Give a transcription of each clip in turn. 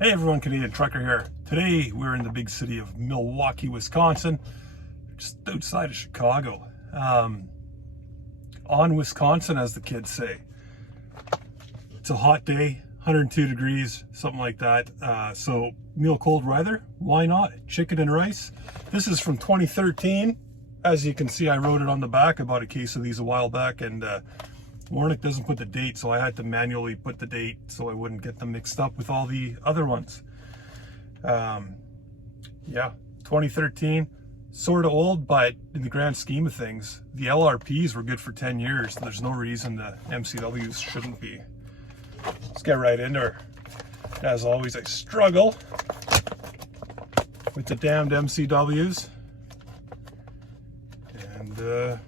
Hey everyone, Canadian Trucker here. Today we're in the big city of Milwaukee, Wisconsin, just outside of Chicago. On Wisconsin, as the kids say. It's a hot day, 102 degrees, something like that. So meal cold weather, why not? Chicken and rice. This is from 2013. As you can see, I wrote it on the back. I bought a case of these a while back, and Warnick doesn't put the date, so I had to manually put the date so I wouldn't get them mixed up with all the other ones. Yeah, 2013, sort of old, but in the grand scheme of things, the LRPs were good for 10 years. There's no reason the MCWs shouldn't be. Let's get right into her. As always, I struggle with the damned MCWs. And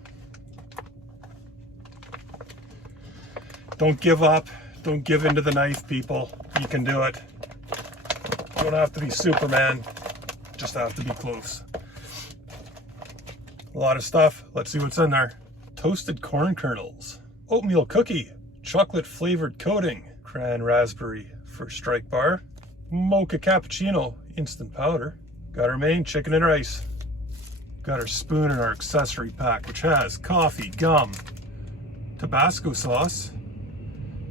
don't give up. Don't give in to the knife, people. You can do it. You don't have to be Superman. Just have to be close. A lot of stuff. Let's see what's in there. Toasted corn kernels. Oatmeal cookie. Chocolate flavored coating. Cran raspberry for strike bar. Mocha cappuccino. Instant powder. Got our main chicken and rice. Got our spoon and our accessory pack, which has coffee, gum, Tabasco sauce,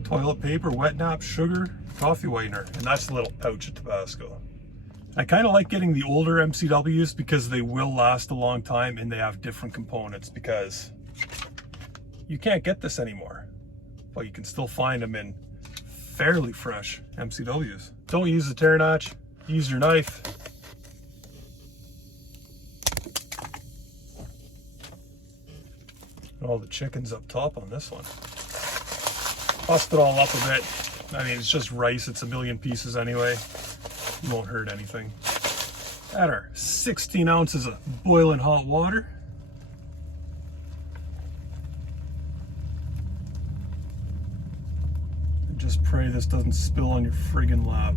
toilet paper, wet nap, sugar, coffee whitener, and that's the little pouch of Tabasco. I kind of like getting the older MCWs because they will last a long time and they have different components, because you can't get this anymore, but you can still find them in fairly fresh MCWs. Don't use the tear notch, use your knife. All the chickens up top on this one. Bust it all up a bit. I mean, it's just rice. It's a million pieces anyway. It won't hurt anything. Add our 16 ounces of boiling hot water. And just pray this doesn't spill on your friggin' lap.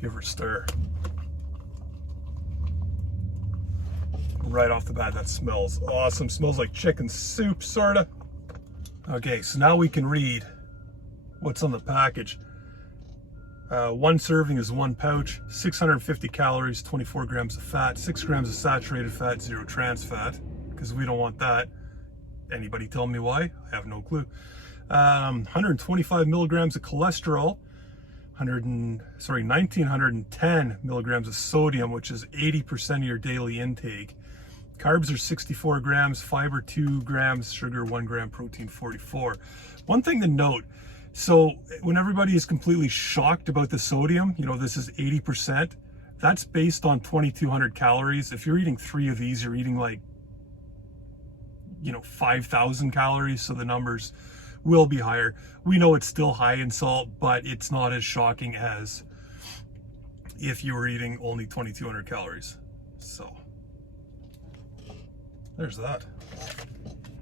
Give her a stir. Right off the bat, that smells awesome. Smells like chicken soup, sorta. Okay, so now we can read what's on the package. One serving is one pouch, 650 calories, 24 grams of fat, 6 grams of saturated fat, 0 trans fat, because we don't want that. Anybody tell me why? I have no clue. 125 milligrams of cholesterol, 1910 milligrams of sodium, which is 80% of your daily intake. Carbs are 64 grams, fiber 2 grams, sugar 1 gram, protein 44. One thing to note, so when everybody is completely shocked about the sodium, you know, this is 80%, that's based on 2,200 calories. If you're eating 3 of these, you're eating like, 5,000 calories, so the numbers will be higher. We know it's still high in salt, but it's not as shocking as if you were eating only 2,200 calories. So there's that.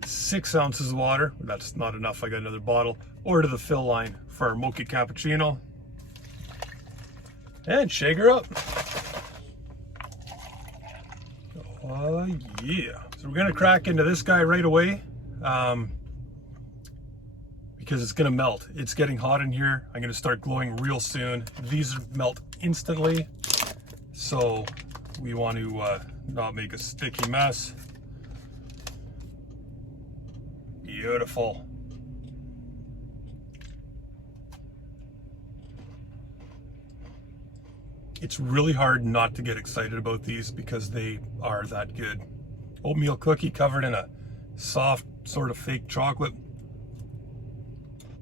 6 ounces of water. That's not enough. I got another bottle. Order the fill line for our mocha cappuccino. And shake her up. Oh yeah. So we're gonna crack into this guy right away. Because it's gonna melt. It's getting hot in here. I'm gonna start glowing real soon. These melt instantly, so we want to not make a sticky mess. Beautiful. It's really hard not to get excited about these because they are that good. Oatmeal cookie covered in a soft sort of fake chocolate.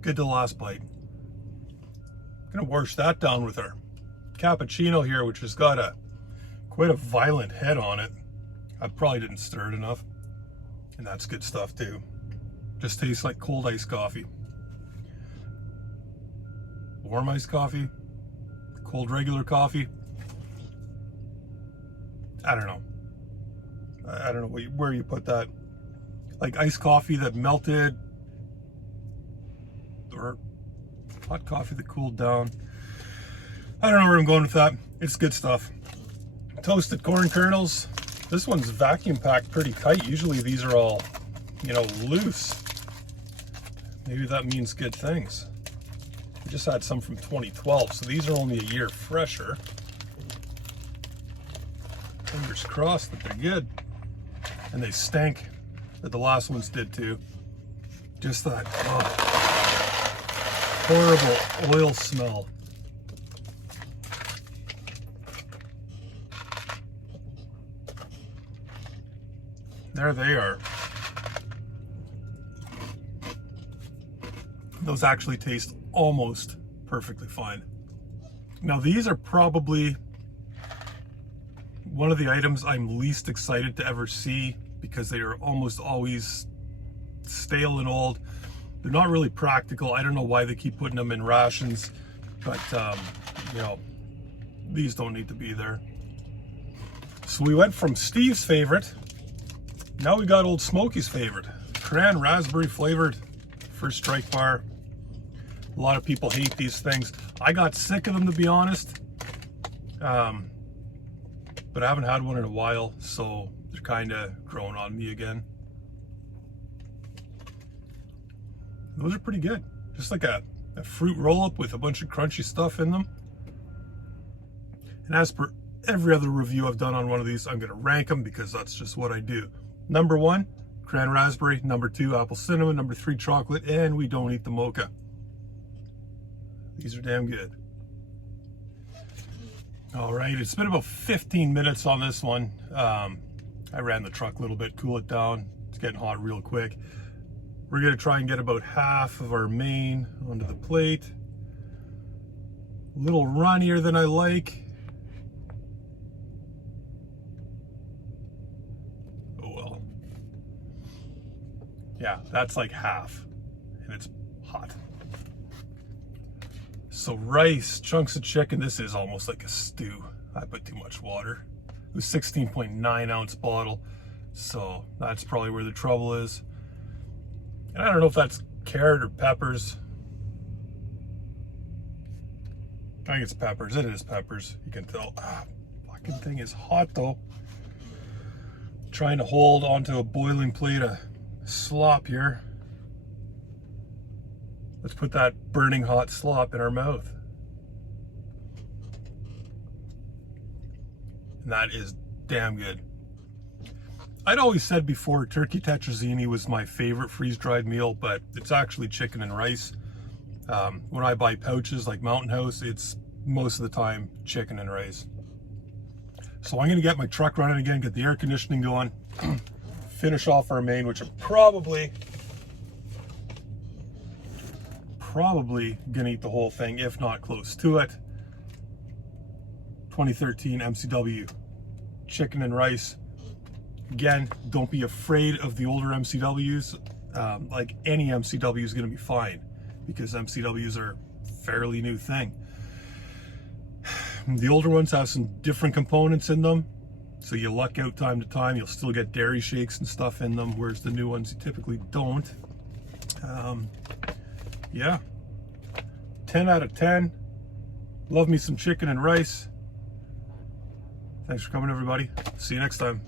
Good to the last bite. Gonna wash that down with our cappuccino here, which has got quite a violent head on it. I probably didn't stir it enough, and that's good stuff too. Just tastes like cold iced coffee. Warm iced coffee, cold regular coffee. I don't know. I don't know where you put that. Like iced coffee that melted, or hot coffee that cooled down. I don't know where I'm going with that. It's good stuff. Toasted corn kernels. This one's vacuum packed pretty tight. Usually these are all, you know, loose. Maybe that means good things. I just had some from 2012, so these are only a year fresher. Fingers crossed that they're good. And they stink, but the last ones did too. Just that horrible oil smell. There they are. Those actually taste almost perfectly fine. Now these are probably one of the items I'm least excited to ever see because they are almost always stale and old. They're not really practical. I don't know why they keep putting them in rations, but you know, these don't need to be there. So we went from Steve's favorite. Now we got Old Smokey's favorite, cran raspberry flavored first strike bar. A lot of people hate these things. I got sick of them, to be honest, but I haven't had one in a while, so they're kind of growing on me again. Those are pretty good. Just like a fruit roll-up with a bunch of crunchy stuff in them. And as per every other review I've done on one of these, I'm going to rank them because that's just what I do. Number 1, cran raspberry. Number 2, apple cinnamon. Number 3, chocolate. And we don't eat the mocha. These are damn good. All right, it's been about 15 minutes on this one. I ran the truck a little bit, cool it down. It's getting hot real quick. We're gonna try and get about half of our main onto the plate. A little runnier than I like. Oh well. Yeah, that's like half, and it's hot. So rice, chunks of chicken. This is almost like a stew. I put too much water. It was 16.9 ounce bottle, so that's probably where the trouble is. And I don't know if that's carrot or peppers. I think it's peppers. It is peppers. You can tell. Fucking thing is hot though. Trying to hold onto a boiling plate of slop here. Let's put that burning hot slop in our mouth. And that is damn good. I'd always said before turkey tetrazzini was my favorite freeze-dried meal, but it's actually chicken and rice. When I buy pouches like Mountain House, it's most of the time chicken and rice. So I'm gonna get my truck running again, get the air conditioning going, finish off our main, which I'm probably gonna eat the whole thing, if not close to it. 2013 MCW chicken and rice. Again, don't be afraid of the older MCWs. Like any MCW is gonna be fine because MCWs are a fairly new thing. The older ones have some different components in them, so you luck out time to time. You'll still get dairy shakes and stuff in them, whereas the new ones you typically don't. Yeah, 10 out of 10. Love me some chicken and rice. Thanks for coming, everybody. See you next time.